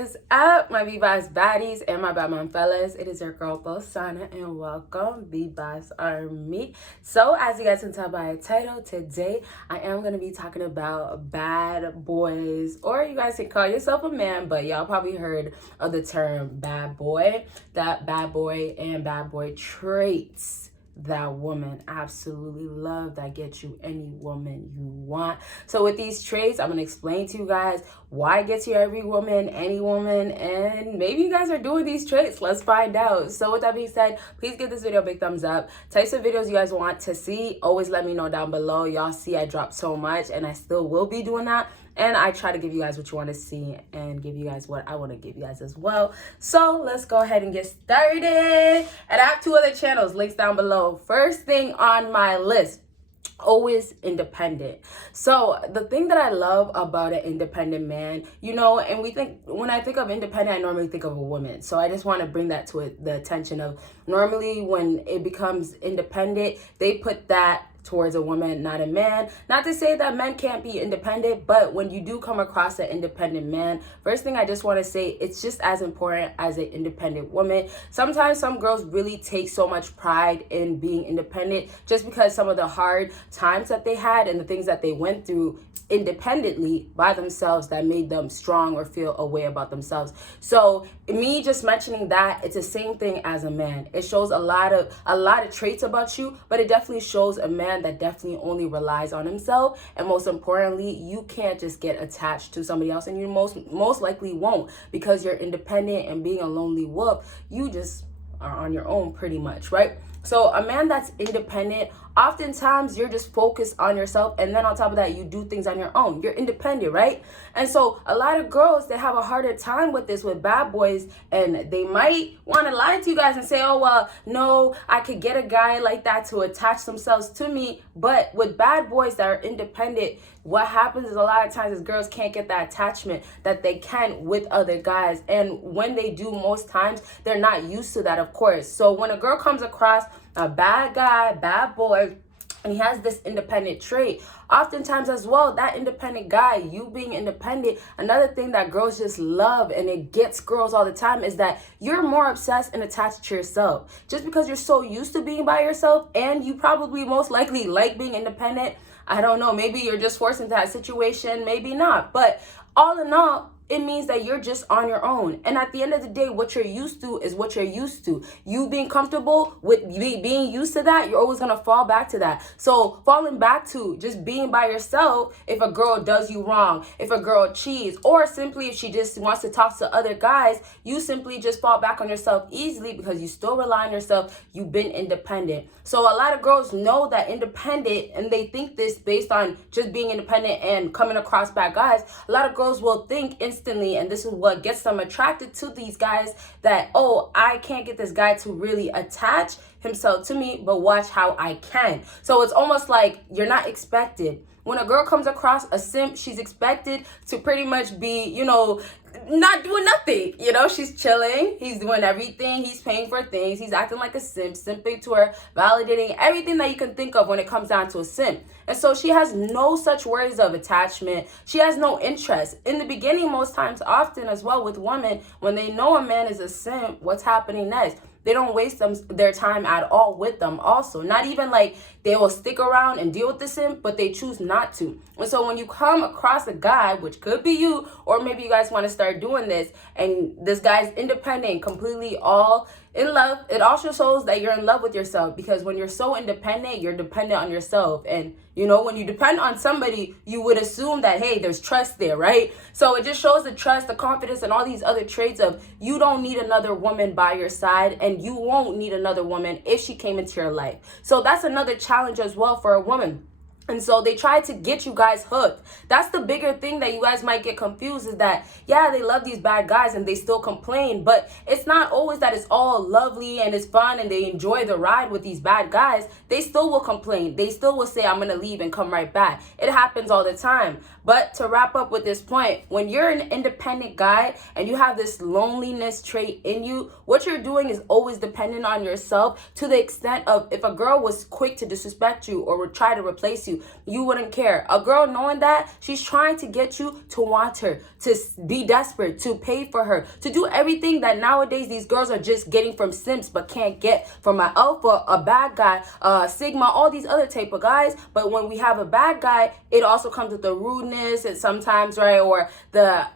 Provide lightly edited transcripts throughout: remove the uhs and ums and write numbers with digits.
is up, my BBossBaddies and my bad mom fellas? It is your girl Bosana and welcome BBossArmy. So as you guys can tell by the title, today I am going to be talking about bad boys, or you guys can call yourself a man, but y'all probably heard of the term bad boy. That bad boy and bad boy traits that woman absolutely love, that gets you any woman you want. So with these traits, I'm going to explain to you guys why it gets you every woman, any woman, and maybe you guys are doing these traits. Let's find out. So with that being said, please give this video a big thumbs up. Types of videos you guys want to see, always let me know down below. Y'all see I drop so much and I still will be doing that. And I try to give you guys what you want to see and give you guys what I want to give you guys as well. So let's go ahead and get started. And I have two other channels, links down below. First thing on my list, always independent. So the thing that I love about an independent man, you know, and when I think of independent, I normally think of a woman. So I just want to bring that to the attention of, normally when it becomes independent, they put that towards a woman, not a man. Not to say that men can't be independent, but when you do come across an independent man, first thing I just want to say, it's just as important as an independent woman. Sometimes some girls really take so much pride in being independent just because some of the hard times that they had and the things that they went through independently by themselves that made them strong or feel a way about themselves. So me just mentioning that, it's the same thing as a man. It shows a lot of traits about you, but it definitely shows a man that definitely only relies on himself. And most importantly, you can't just get attached to somebody else, and you most likely won't, because you're independent, and being a lonely wolf, you just are on your own pretty much, right? So a man that's independent, oftentimes you're just focused on yourself, and then on top of that, you do things on your own. You're independent, right? And so a lot of girls, they have a harder time with this, with bad boys, and they might want to lie to you guys and say, oh, well, no, I could get a guy like that to attach themselves to me. But with bad boys that are independent, what happens is a lot of times is girls can't get that attachment that they can with other guys. And when they do, most times, they're not used to that, of course. So when a girl comes across a bad guy, bad boy, and he has this independent trait, oftentimes as well, that independent guy, you being independent, another thing that girls just love, and it gets girls all the time, is that you're more obsessed and attached to yourself. Just because you're so used to being by yourself, and you probably most likely like being independent, I don't know, maybe you're just forced into that situation, maybe not. But all in all, it means that you're just on your own. And at the end of the day, what you're used to is what you're used to. You being comfortable with being used to that, you're always going to fall back to that. So falling back to just being by yourself, if a girl does you wrong, if a girl cheats, or simply if she just wants to talk to other guys, you simply just fall back on yourself easily because you still rely on yourself. You've been independent. So a lot of girls know that independent, and they think this based on just being independent and coming across bad guys. A lot of girls will think instantly, and this is what gets them attracted to these guys, that, oh, I can't get this guy to really attach himself to me, but watch how I can. So it's almost like you're not expected. When a girl comes across a simp, she's expected to pretty much be, you know, not doing nothing. You know, she's chilling, he's doing everything, he's paying for things, he's acting like a simp, simping to her, validating everything that you can think of when it comes down to a simp. And so she has no such worries of attachment. She has no interest. In the beginning, most times, often as well with women, when they know a man is a simp, what's happening next? They don't waste their time at all with them also. Not even like they will stick around and deal with the simp, but they choose not to. And so when you come across a guy, which could be you, or maybe you guys want to start doing this, and this guy's independent, completely all in love, it also shows that you're in love with yourself, because when you're so independent, you're dependent on yourself. And you know, when you depend on somebody, you would assume that, hey, there's trust there, right? So it just shows the trust, the confidence, and all these other traits of you don't need another woman by your side, and you won't need another woman if she came into your life. So that's another challenge as well for a woman. And so they try to get you guys hooked. That's the bigger thing that you guys might get confused, is that, yeah, they love these bad guys and they still complain, but it's not always that it's all lovely and it's fun and they enjoy the ride with these bad guys. They still will complain. They still will say, I'm going to leave and come right back. It happens all the time. But to wrap up with this point, when you're an independent guy and you have this loneliness trait in you, what you're doing is always dependent on yourself, to the extent of, if a girl was quick to disrespect you or would try to replace you, you wouldn't care. A girl knowing that, she's trying to get you to want her, to be desperate, to pay for her, to do everything that nowadays these girls are just getting from simps but can't get from an alpha, a bad guy, sigma, all these other type of guys. But when we have a bad guy, it also comes with the rudeness and sometimes, right, or the,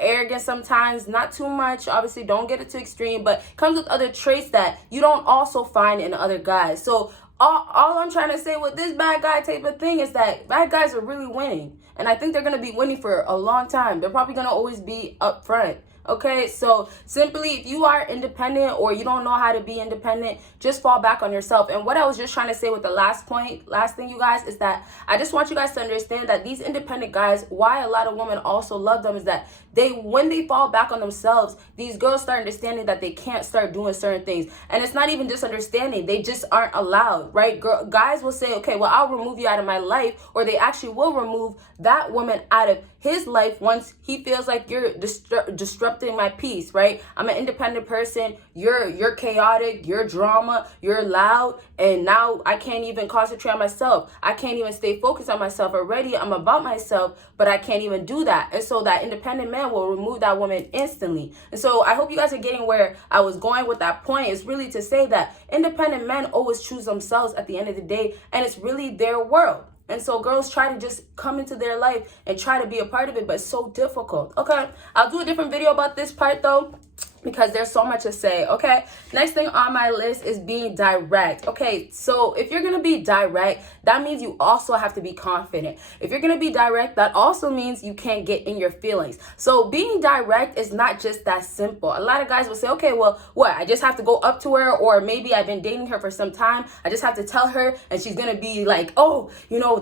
arrogance sometimes, not too much, obviously don't get it too extreme, but comes with other traits that you don't also find in other guys. So all I'm trying to say with this bad guy type of thing is that bad guys are really winning. And I think they're going to be winning for a long time. They're probably going to always be up front. Okay, so simply, if you are independent or you don't know how to be independent, just fall back on yourself. And what I was just trying to say with the last thing, you guys, is that I just want you guys to understand that these independent guys, why a lot of women also love them, is that when they fall back on themselves, these girls start understanding that they can't start doing certain things. And it's not even just understanding, they just aren't allowed, right? Guys will say, okay, well, I'll remove you out of my life, or they actually will remove that woman out of his life once he feels like you're disrupting my peace, right? I'm an independent person. You're chaotic, you're drama, you're loud, and now I can't even concentrate on myself. I can't even stay focused on myself. Already I'm about myself, but I can't even do that. And so that independent man will remove that woman instantly. And so I hope you guys are getting where I was going with that point. Is really to say that independent men always choose themselves at the end of the day, and it's really their world. And so girls try to just come into their life and try to be a part of it, but it's so difficult. Okay, I'll do a different video about this part though, because there's so much to say. Okay, next thing on my list is being direct. Okay, so if you're gonna be direct, that means you also have to be confident. If you're gonna be direct, that also means you can't get in your feelings. So being direct is not just that simple. A lot of guys will say, okay, well, what, I just have to go up to her, or maybe I've been dating her for some time, I just have to tell her and she's gonna be like, oh,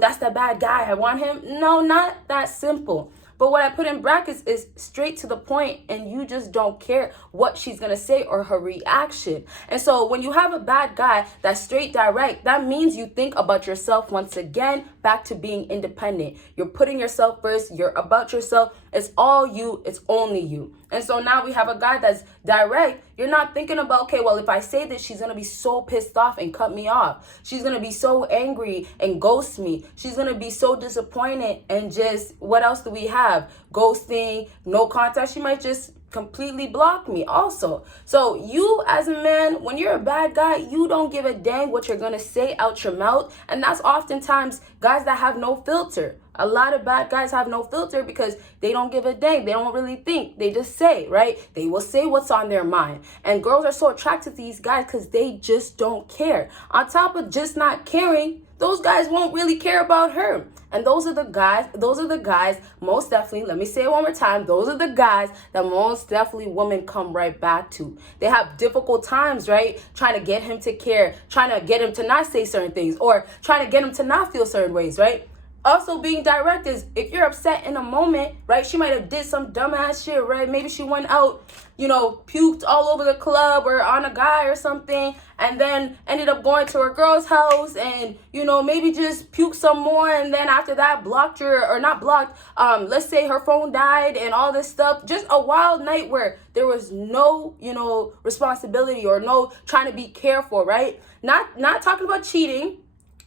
that's the bad guy, I want him. No, not that simple. But what I put in brackets is straight to the point, and you just don't care what she's going to say or her reaction. And so when you have a bad guy that's straight direct, that means you think about yourself once again, back to being independent. You're putting yourself first. You're about yourself. It's all you. It's only you. And so now we have a guy that's direct. You're not thinking about, okay, well, if I say this, she's going to be so pissed off and cut me off. She's going to be so angry and ghost me. She's going to be so disappointed and just, what else do we have? Ghosting, no contact. She might just completely block me also. So you as a man, when you're a bad guy, you don't give a dang what you're going to say out your mouth. And that's oftentimes guys that have no filter. A lot of bad guys have no filter because they don't give a dang. They don't really think. They just say, right? They will say what's on their mind. And girls are so attracted to these guys because they just don't care. On top of just not caring, those guys won't really care about her. And those are the guys, most definitely, let me say it one more time, those are the guys that most definitely women come right back to. They have difficult times, right? Trying to get him to care, trying to get him to not say certain things, or trying to get him to not feel certain ways, right? Also, being direct is, if you're upset in a moment, right? She might have did some dumbass shit, right? Maybe she went out, puked all over the club or on a guy or something, and then ended up going to her girl's house and, maybe just puked some more, and then after that blocked her, or not blocked, let's say her phone died and all this stuff. Just a wild night where there was no, responsibility or no trying to be careful, right? Not talking about cheating.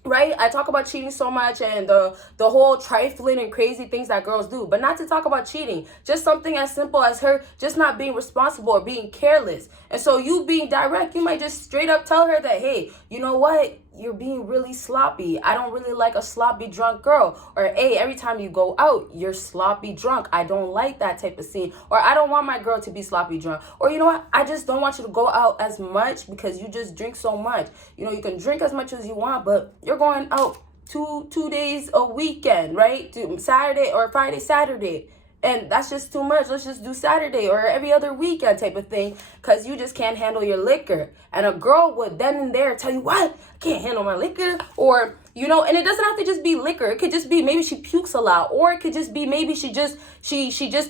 Right? I talk about cheating so much and the whole trifling and crazy things that girls do, but not to talk about cheating. Just something as simple as her just not being responsible or being careless. And so you being direct, you might just straight up tell her that, hey, you know what? You're being really sloppy. I don't really like a sloppy drunk girl. Or, hey, every time you go out, you're sloppy drunk. I don't like that type of scene. Or, I don't want my girl to be sloppy drunk. Or, you know what? I just don't want you to go out as much because you just drink so much. You can drink as much as you want, but you're going out two days a weekend, right? Saturday or Friday, Saturday. And that's just too much. Let's just do Saturday or every other weekend type of thing, because you just can't handle your liquor. And a girl would then and there tell you, what? I can't handle my liquor. Or, you know, and it doesn't have to just be liquor. It could just be maybe she pukes a lot, or it could just be maybe she just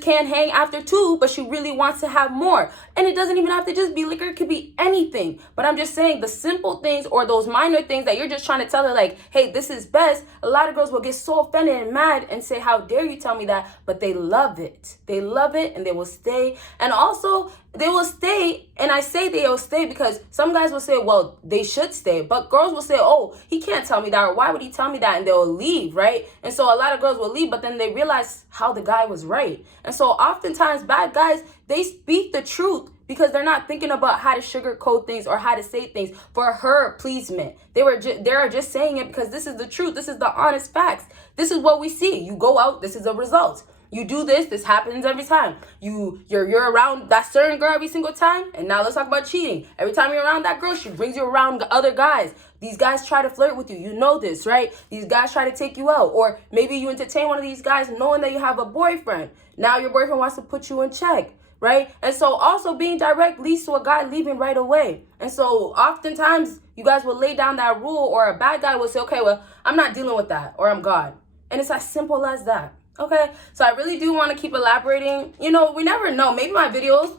can't hang after 2, but she really wants to have more. And it doesn't even have to just be liquor. It could be anything. But I'm just saying the simple things or those minor things that you're just trying to tell her, like, hey, this is best. A lot of girls will get so offended and mad and say, how dare you tell me that? But they love it. They love it, and they will stay. And also, they will stay, and I say they will stay because some guys will say, well, they should stay, but girls will say, oh, he can't tell me that, or why would he tell me that? And they'll leave, right? And so a lot of girls will leave, but then they realize how the guy was right. And so oftentimes bad guys, they speak the truth because they're not thinking about how to sugarcoat things or how to say things for her pleasement. They are just saying it because this is the truth. This is the honest facts. This is what we see. You go out, this is the result. You do this happens every time. You're around that certain girl every single time. And now let's talk about cheating. Every time you're around that girl, she brings you around other guys. These guys try to flirt with you. You know this, right? These guys try to take you out. Or maybe you entertain one of these guys knowing that you have a boyfriend. Now your boyfriend wants to put you in check, right? And so also being direct leads to a guy leaving right away. And so oftentimes you guys will lay down that rule, or a bad guy will say, okay, well, I'm not dealing with that, or I'm God. And it's as simple as that. Okay, so I really do want to keep elaborating. You know, we never know. Maybe my videos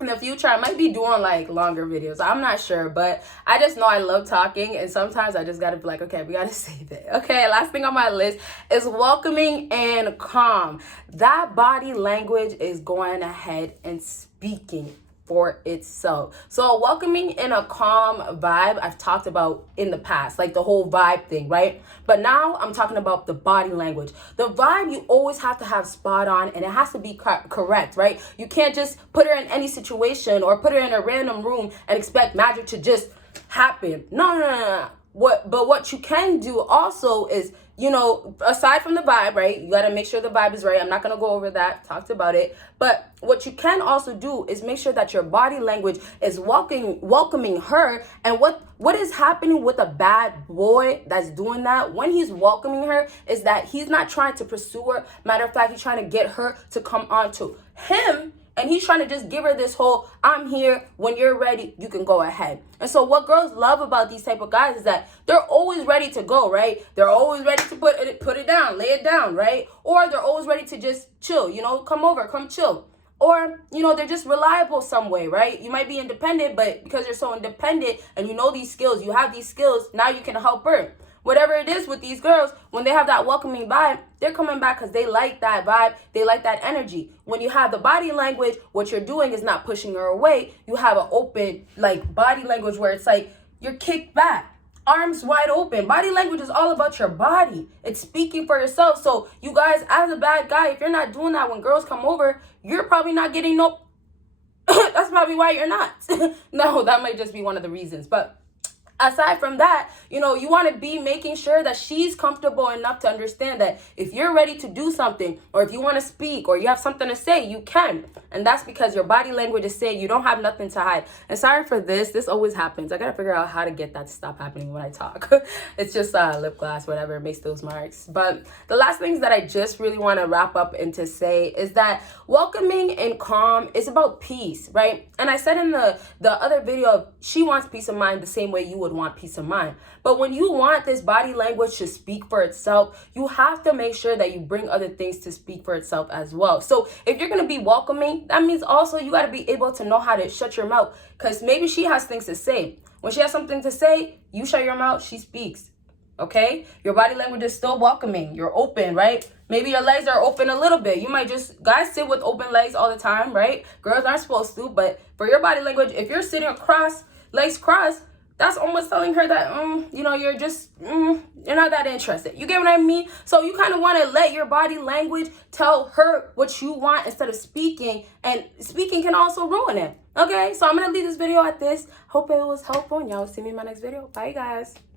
in the future, I might be doing like longer videos. I'm not sure, but I just know I love talking, and sometimes I just got to be like, okay, we got to save it. Okay, last thing on my list is welcoming and calm. That body language is going ahead and speaking for itself. So welcoming in a calm vibe, I've talked about in the past, like the whole vibe thing, right? But now I'm talking about the body language. The vibe you always have to have spot on, and it has to be correct, right? You can't just put her in any situation or put her in a random room and expect magic to just happen. No. What you can do also is, you know, aside from the vibe, right? You got to make sure the vibe is right. I'm not going to go over that. Talked about it. But what you can also do is make sure that your body language is welcoming her. And what is happening with a bad boy that's doing that when he's welcoming her is that he's not trying to pursue her. Matter of fact, he's trying to get her to come on to him. And he's trying to just give her this whole, I'm here, when you're ready, you can go ahead. And so what girls love about these type of guys is that they're always ready to go, right? They're always ready to put it down, lay it down, right? Or they're always ready to just chill, you know, come over, come chill. Or, you know, they're just reliable some way, right? You might be independent, but because you're so independent and you know these skills, you have these skills, now you can help her. Whatever it is with these girls, when they have that welcoming vibe, they're coming back because they like that vibe. They like that energy. When you have the body language, what you're doing is not pushing her away. You have an open, like, body language where it's like you're kicked back, arms wide open. Body language is all about your body. It's speaking for yourself. So you guys, as a bad guy, if you're not doing that when girls come over, you're probably not getting no... That's probably why you're not. No, that might just be one of the reasons. But aside from that, you know, you want to be making sure that she's comfortable enough to understand that if you're ready to do something, or if you want to speak, or you have something to say, you can. And that's because your body language is saying you don't have nothing to hide. And sorry for this. This always happens. I got to figure out how to get that to stop happening when I talk. It's just lip gloss, whatever, it makes those marks. But the last things that I just really want to wrap up and to say is that welcoming and calm is about peace, right? And I said in the other video, she wants peace of mind the same way you would want peace of mind. But when you want this body language to speak for itself, you have to make sure that you bring other things to speak for itself as well. So if you're going to be welcoming, that means also you got to be able to know how to shut your mouth, because maybe she has things to say. When she has something to say, you shut your mouth, she speaks. Okay? Your body language is still welcoming. You're open, right? Maybe your legs are open a little bit. You might just, guys sit with open legs all the time, right? Girls aren't supposed to, but for your body language, if you're sitting across, legs crossed, that's almost telling her that, you know, you're just, you're not that interested. You get what I mean? So you kind of want to let your body language tell her what you want instead of speaking. And speaking can also ruin it. Okay, so I'm going to leave this video at this. Hope it was helpful, and y'all will see me in my next video. Bye, guys.